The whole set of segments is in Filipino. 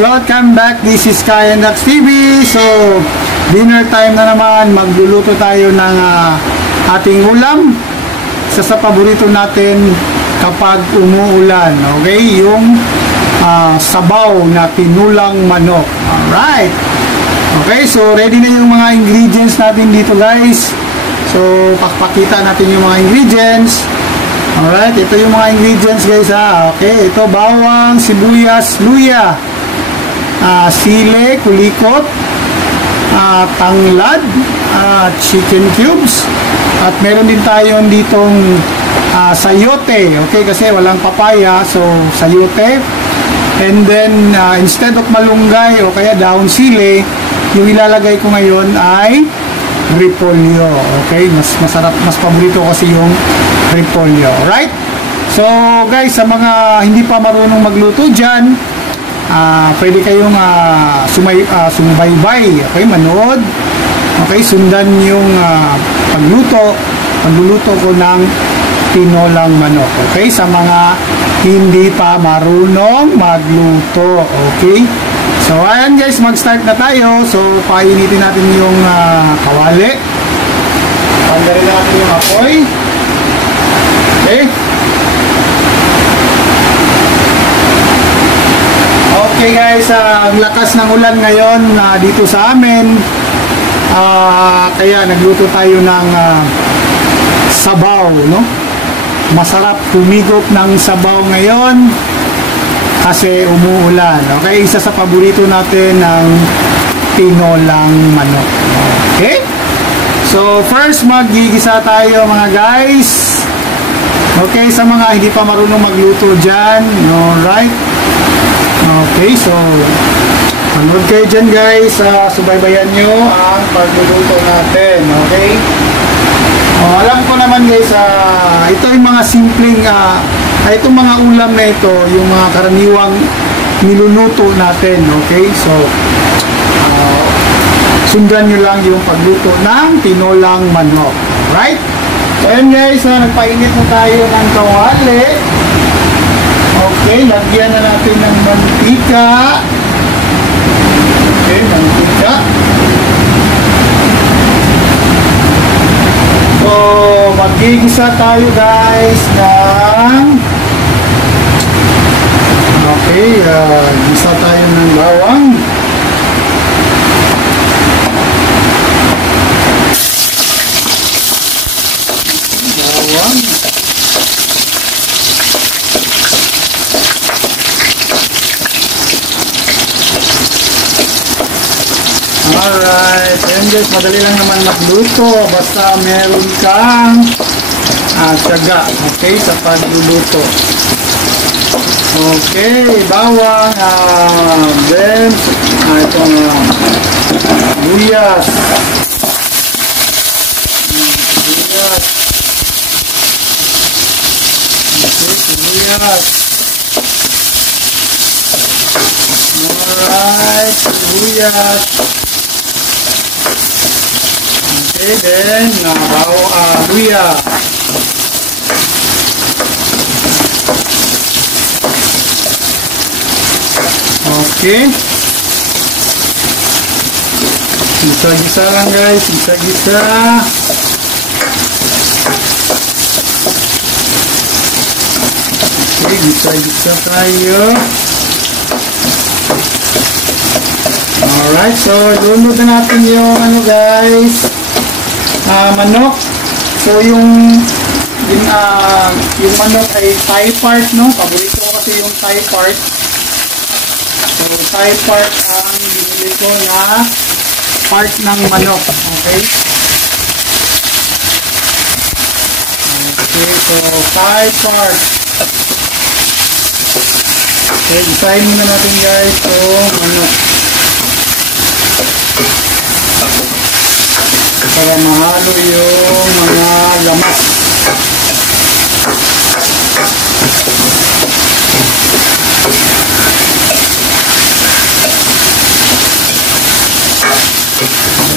welcome back. This is Kai and Dax TV. So, dinner time na naman. Magluluto tayo ng ating ulam. Isa sa paborito natin kapag umuulan. Okay? Yung sabaw na tinulang manok. Alright. Okay, so ready na yung mga ingredients natin dito, guys. So, pakita natin yung mga ingredients. Alright, ito yung mga ingredients, guys, ha. Okay, ito bawang, sibuyas, luya, sile, kulikot, tanglad, chicken cubes, at meron din tayo ditong sayote. Okay, kasi walang papaya, so sayote. And then, instead of malunggay o kaya dahon sile, yung ilalagay ko ngayon ay repolyo. Okay, mas masarap, mas paborito kasi yung repolyo. Right? So, guys, sa mga hindi pa marunong magluto dyan, pwede kayong sumubaybay. Okay, manood. Okay, sundan yung pagluluto ko ng tinolang manok. Okay, sa mga hindi pa marunong magluto. Okay? So, ayan, guys, mag-start na tayo. So, painitin natin yung kawali. Pandarin na natin yung apoy. Okay? Okay, guys, ang lakas ng ulan ngayon dito sa amin. Kaya nagluto tayo ng sabaw, no? Masarap humigop ng sabaw ngayon kasi umuulan. Okay, isa sa paborito natin ng tinolang manok. Okay? So, first maggigisa tayo, mga guys. Okay, sa mga hindi pa marunong magluto dyan. Alright? Okay, so manood kayo dyan, guys. Subaybayan nyo ang pagluluto natin. Okay? Alam ko naman, guys, ito yung mga simpleng itong mga ulam na ito, yung mga karaniwang niluluto natin. Okay, so sundan nyo lang yung pagluto ng tinolang manok. Right? So ayan, guys, nagpainit na tayo ng kawali. Okay, lagyan na natin ng mantika. Okay, mantika. So, magigisa tayo, guys, ng gisa tayo ng bawang. Alright, ayan, guys, madali lang naman magluto basta meron kang tiyaga, okay, sa pagluluto. Okay, bawang, then itong luyas. Okay, luyas. Alright, luyas. Okay, then luya. Okay. Gisa-gisa lang, guys. Gisa-gisa. Okay, gisa-gisa tayo. Alright, so lunod na natin yung guys, manok. So yung manok ay thigh part, no? Paborito ko kasi yung thigh part. So thigh part ang binili ko na part ng manok. Okay? Okay, so thigh part. Okay, design muna natin, guys, yung manok. Para mahalo yung mga lamas.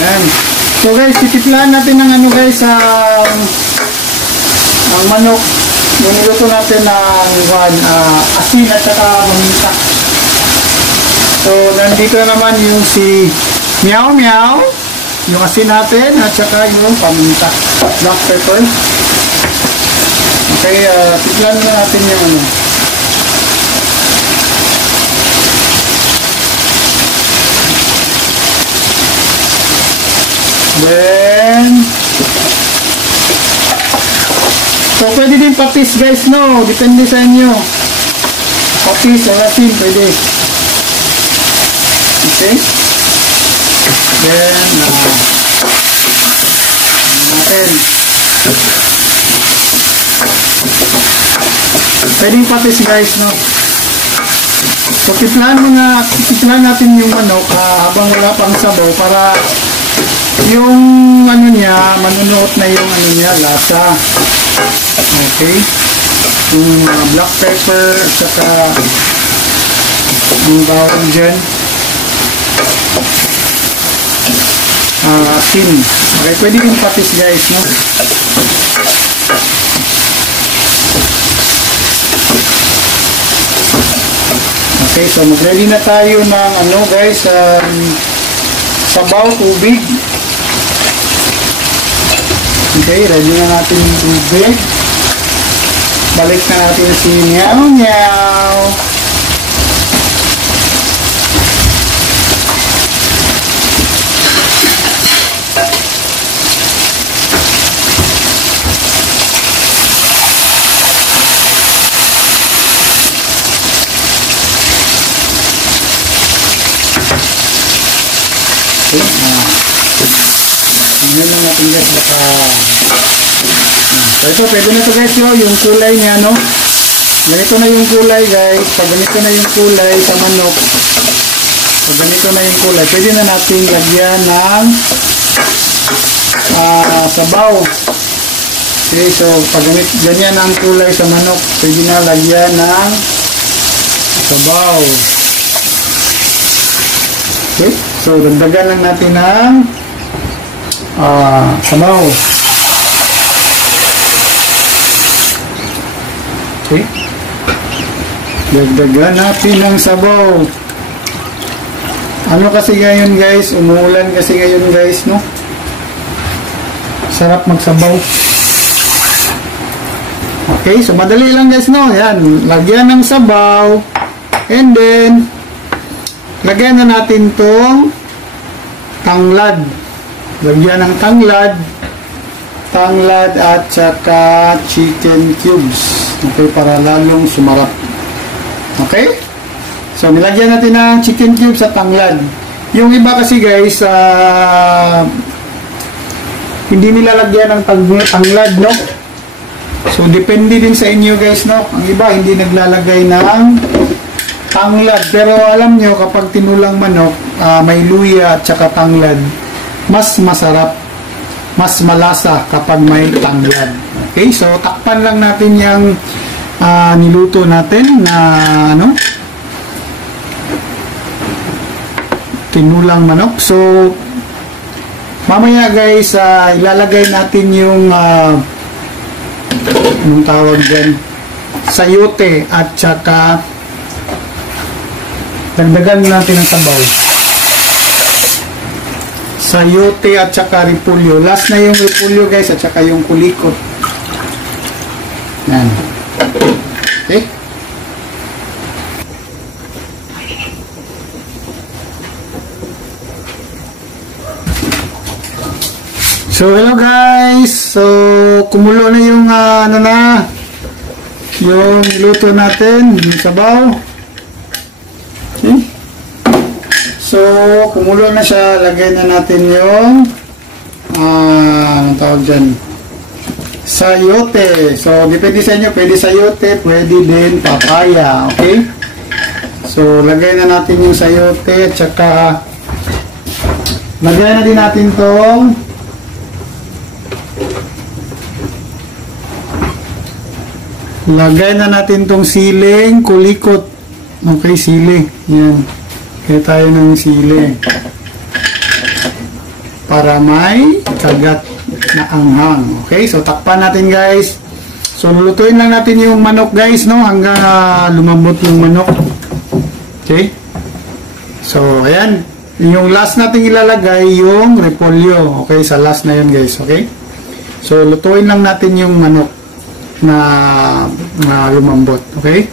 Ayan. So, guys, titiplahan natin ng guys, ang manok. Yung niluto natin ng asin at saka maminta. So, nandito na naman yung si Meow Meow, yung asin natin, at saka yung paminta, black pepper. Okay, tignan na natin yung ano. Then, so pwede din patis guys, no? Depende sa inyo. Patis o asin, pwede. Okay. Then, natin. Pwede yung patis guys, no? So, tiplahan natin yung manok habang wala pang sabaw para yung ano niya, manunuot na yung ano niya, lasa. Okay. Yung black pepper at saka yung bawang dyan. Asin. Okay, pwede yung patis guys, no? Okay, so mag-ready na tayo ng ano guys, sabaw, tubig. Okay, ready na natin yung tubig. Balik na natin si Meow Meow. Tingnan lang natin guys, baka so ito, pwede na ito guys yung kulay niya, no? Ganito na yung kulay guys. Pag ganito na yung kulay sa manok, pag ganito na yung kulay, pwede na natin lagyan ng sabaw. Okay, so pag ganyan ang kulay sa manok, pwede na lagyan ng sabaw. Okay, so dagdagan lang natin ng sabaw. Okay, dagdagan natin ng sabaw. Ano kasi ngayon guys, umuulan kasi ngayon guys, no? Sarap magsabaw. Okay, so madali lang guys, no? Yan, lagyan ng sabaw. And then lagyan na natin tong tanglad. Lagyan ng tanglad at saka chicken cubes. Okay, para lalong sumarap. Okay? So, nilagyan natin ng chicken cubes at tanglad. Yung iba kasi guys, hindi nilalagyan ng tanglad, no? So, depende din sa inyo guys, no? Ang iba, hindi naglalagay ng tanglad. Pero alam nyo, kapag tinulang manok, may luya at saka tanglad, mas masarap, mas malasa kapag may tanglad. Okay, so takpan lang natin yung niluto natin na ano, tinulang manok. So mamaya guys, ilalagay natin yung anong tawag dyan, sayote at saka dagdagan natin ang sabaw. Sayote at saka repolyo. Last na yung repolyo guys at saka yung kulikot. Yan. Okay. So hello guys. So kumulo na yung ano na yung luto natin, yung sabaw. Okay. So kumulo na siya, lagay na natin yung anong tawag dyan, sayote. So depende sa inyo, pwede sayote, pwede din papaya. Okay, so lagay na natin yung sayote at saka lagay na din natin tong siling kulikot. Okay, sili. Yan. Kaya tayo ng sili para may kagat na anghang. Okay, so takpan natin guys. So lulutuin lang natin yung manok guys, no, hanggang lumambot yung manok. Okay, So, ayan. Yung last nating ilalagay, yung repolyo. Okay, sa last na yun guys. Okay? So, lutuin lang natin yung manok na lumambot. Okay?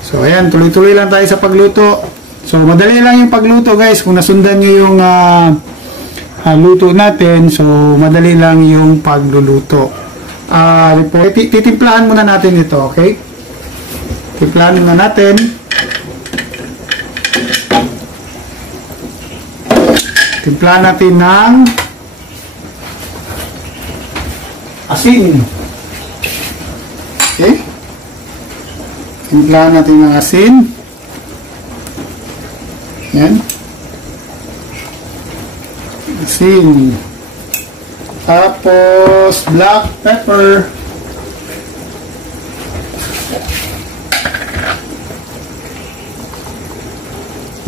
So, ayan. Tuloy-tuloy lang tayo sa pagluto. So, madali lang yung pagluto guys. Kung nasundan nyo yung luto natin, so, madali lang yung pagluluto. Titimplahan muna natin ito. Okay? Timplahan muna natin. Timplahan natin ng asin. Okay? Timplahan natin ng asin. Yan. Asin. Tapos, black pepper.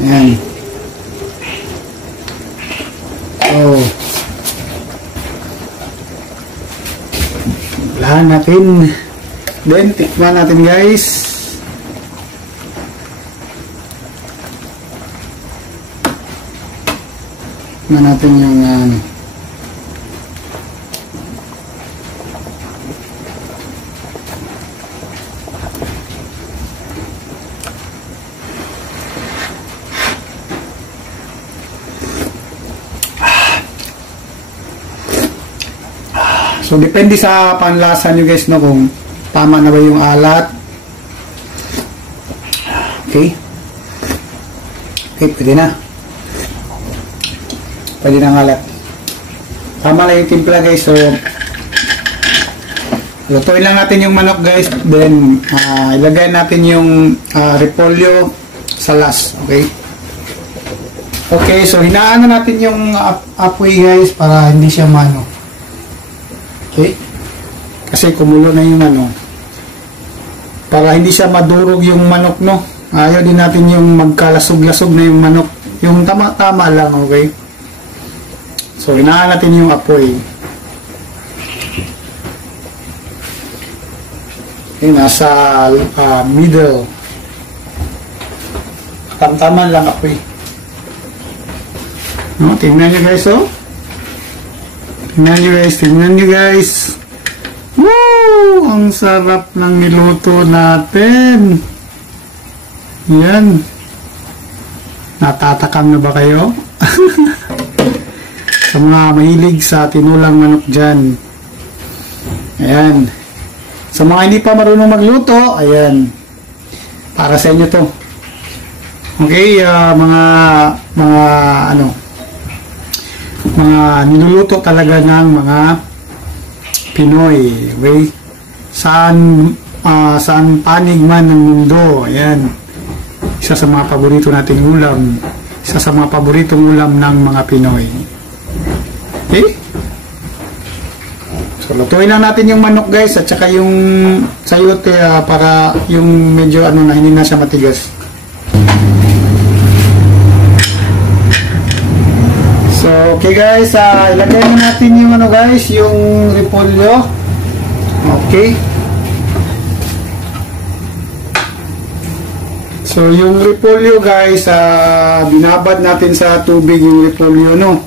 Yan. So, lahan natin. Then, tikman natin guys. Tikman natin yung so, depende sa panlasa nyo guys, no, kung tama na ba yung alat. Okay. Okay, pwede na. Pwede na ang alat. Tama na yung timpla guys. So, lutuin lang natin yung manok guys. Then, ilagay natin yung repolyo sa last. Okay. Okay, so hinaan na natin yung apoy guys para hindi siya mano. Okay? Kasi kumulo na yung para hindi siya madurog yung manok, no? Ayaw din natin yung magkalasog-lasog na yung manok. Yung tama-tama lang, okay? So, hinaan natin yung apoy. Okay, nasa middle. Tamtaman lang apoy. No, tingnan nyo guys, oh. Tingnan nyo guys. Woo! Ang sarap ng niluto natin. Yan. Natatakam na ba kayo? Sa mga mahilig sa tinulang manok dyan. Ayan. Sa mga hindi pa marunong magluto, ayan. Para sa inyo to. Okay, mga niluluto talaga ng mga Pinoy. Okay? Saan panig man ng mundo. Ayan. Isa sa mga paborito nating ulam. Isa sa mga paboritong ulam ng mga Pinoy. Okay? So, lutuin lang natin yung manok guys at saka yung sayote para yung medyo hindi na siya matigas. So, okay guys, ilagay na natin yung guys, yung repolyo. Okay. So, yung repolyo guys, binabad natin sa tubig yung repolyo, no?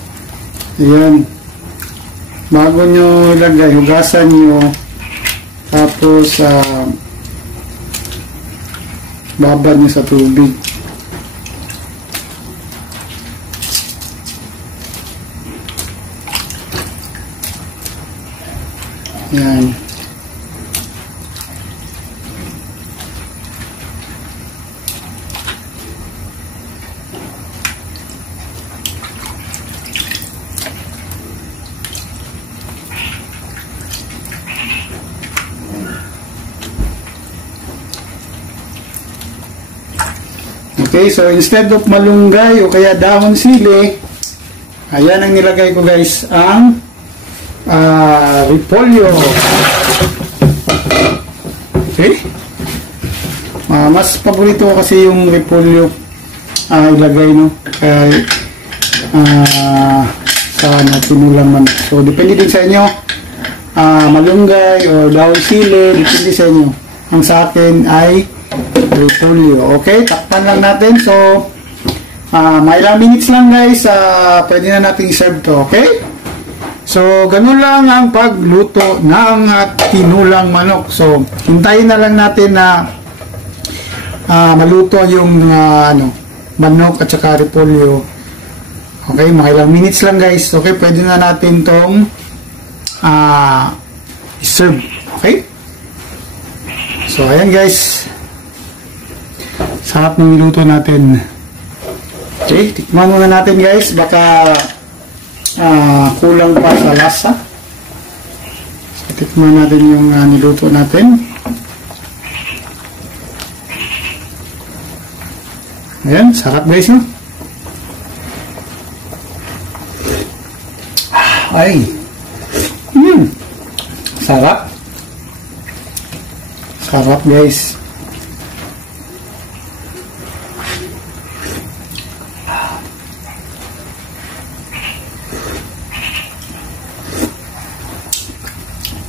Ayan. Bago nyo ilagay, hugasan nyo. Tapos, babad nyo sa tubig. Yan. Okay, so instead of malunggay o kaya dahon sili, ayan ang nilagay ko guys, ang repolyo. Okay? Mas paborito ko kasi yung repolyo ilagay, no? Kaya sa tinulang manok. So, depende din sa inyo. Malunggay o dahon sili, depende sa inyo. Ang sa akin ay repolyo. Okay? Takpan lang natin. So, Mga ilang minutes lang guys, pwede na natin serve to, okay? So, ganun lang ang pagluto ng tinulang manok. So, hintayin na lang natin na maluto yung manok at saka repolyo. Okay, mga ilang minutes lang guys. Okay, pwede na natin tong serve. Okay? So, ayan guys. Sarap ng niluto natin. Okay, tikman muna natin guys. Baka kulang pa sa lasa. So, tikman natin yung niluto natin. Ayan, sarap guys, no? Ay. Sarap. Sarap guys.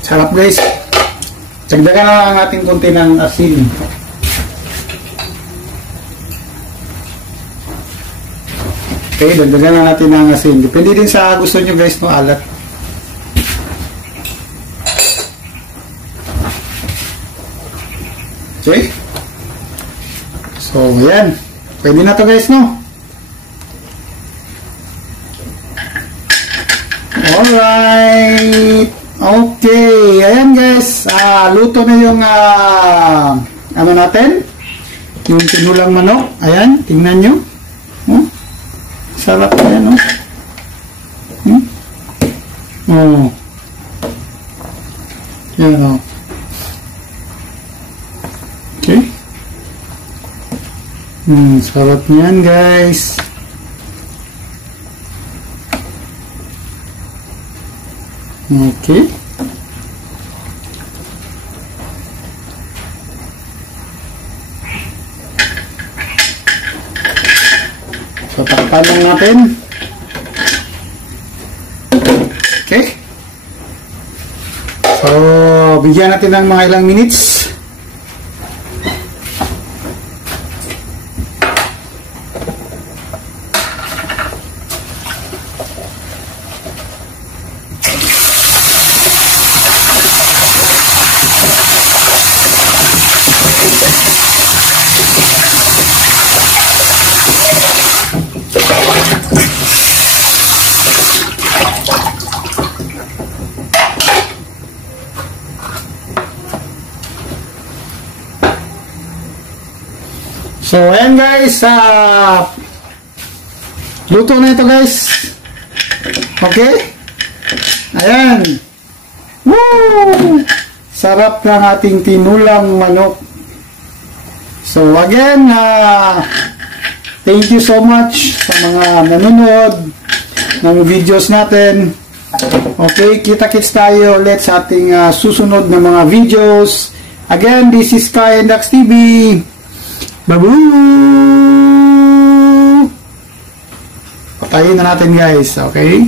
Sarap guys. Dagdagan na lang natin konti ng asin. Okay, dagdagan na natin ng asin. Depende din sa gusto nyo guys, no, alat. Okay. So, ayan. Pwede na to guys, no? Alright. Okay. Ayan guys. Luto na yung ano natin? Yung tinulang manok. Ayan. Tingnan nyo. Sarap na yan, no? Oh. Yan, oh. Okay. Sarap niyan, guys. Okay. So, takpan lang natin. Okay. So, bigyan natin ng mga ilang minutes. So, ayan guys, luto na ito guys. Okay? Ayan. Woo! Sarap ng ating tinulang manok. So, again, thank you so much sa mga nanonood ng videos natin. Okay, kita-kits tayo ulit sa ating susunod na mga videos. Again, this is Kai and Dax TV. Baboo! Patayin na natin guys, okay?